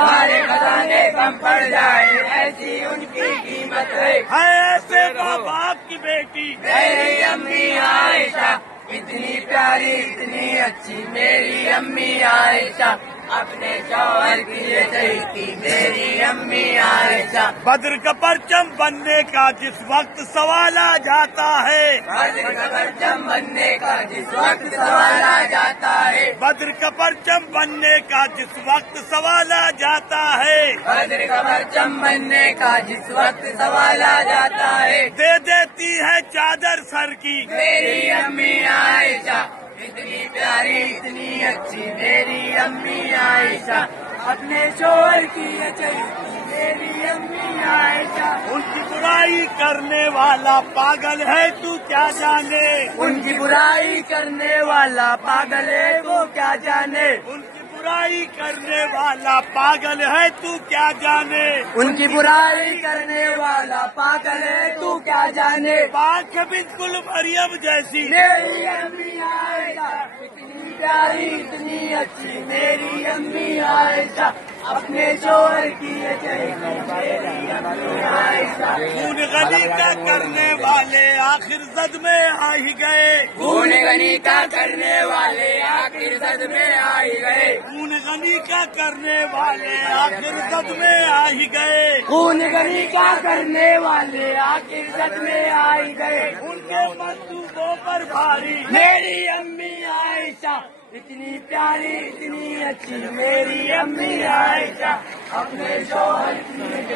سارے خزانے کم پڑ جائے ایسی ان کی قیمت ہے ایسے ماں باپ کی بیٹی میری امی عائشہ اتنی پیاری اتنی اچھی میری امی عائشہ اپنے شوہر کی یہ چہیتی میری امی عائشہ بدر کا پرچم بننے کا جس وقت سوال آ جاتا ہے بدر کا پرچم بننے کا جس وقت سوال آ جاتا ہے بدر کا پرچم بننے کا جس وقت سوال آ جاتا ہے بدر کا پرچم بننے کا جس وقت سوال آ جاتا ہے دے دیتی ہے چادر سر کی میری امی عائشہ اتنی پیاری اتنی اچھی میری امی عائشہ اپنے شوہر کی یہ چہیتی میری امی عائشہ ان کی برائی کرنے والا پاگل ہے تو کیا جانے ان کی برائی کرنے والا پاگل ہے وہ کیا جانے ان کی برائی کرنے والا پاگل ہے تو کیا جانے ان کی برائی کرنے والا پاگل ہے تو کیا جانے پاک ہے بالکل مریم جیسی میری امی عائشہ اتنی پیاری اتنی اچھی میری امی عائشہ اپنے شوہر کی یہ چہیتی میری امی عائشہ خون غنی کا کرنے والے آخر زد میں آ ہی گئے خون غنی کا کرنے والے آخر زد میں آ ہی گئے خون غنی کا کرنے والے آخر زد میں آ ہی گئے خون غنی کا کرنے والے آخر زد میں آ ہی گئے ان کے مندوبوں پر بھاری میری امی عائشہ اتنی پیاری اتنی اچھی میری امی عائشہ اپنے شوہر کی